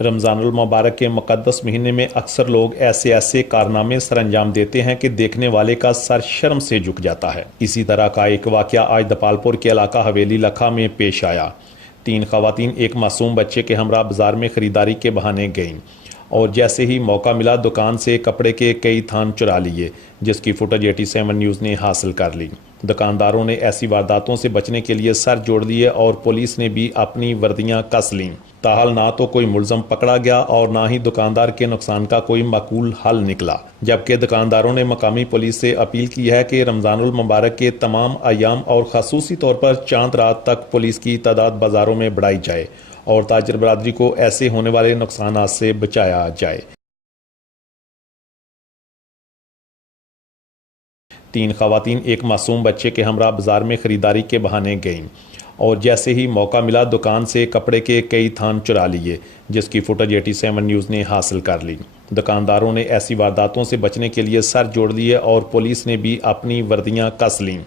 रमज़ानुल मुबारक के मुक़द्दस महीने में अक्सर लोग ऐसे कारनामे सरअंजाम देते हैं कि देखने वाले का सर शर्म से झुक जाता है। इसी तरह का एक वाक़या आज दपालपुर के इलाका हवेली लखा में पेश आया। 3 ख़वातीन एक मासूम बच्चे के हमरा बाजार में ख़रीदारी के बहाने गईं और जैसे ही मौका मिला दुकान से कपड़े के कई थान चुरा लिए, जिसकी फुटेज 87 न्यूज़ ने हासिल कर ली। दुकानदारों ने ऐसी वारदातों से बचने के लिए सर जोड़ लिए और पुलिस ने भी अपनी वर्दियां कस लीं। ताहल ना तो कोई मुलजम पकड़ा गया और ना ही दुकानदार के नुकसान का कोई माकूल हल निकला। जबकि दुकानदारों ने मकामी पुलिस से अपील की है कि रमज़ानुल मुबारक के तमाम अयाम और ख़ासूसी तौर पर चांद रात तक पुलिस की तादाद बाज़ारों में बढ़ाई जाए और ताजिर बरादरी को ऐसे होने वाले नुकसानात से बचाया जाए। 3 ख़वातीन एक मासूम बच्चे के हमरा बाजार में ख़रीदारी के बहाने गईं और जैसे ही मौका मिला दुकान से कपड़े के कई थान चुरा लिए, जिसकी फुटेज 87 न्यूज़ ने हासिल कर ली। दुकानदारों ने ऐसी वारदातों से बचने के लिए सर जोड़ लिए और पुलिस ने भी अपनी वर्दियां कस लीं।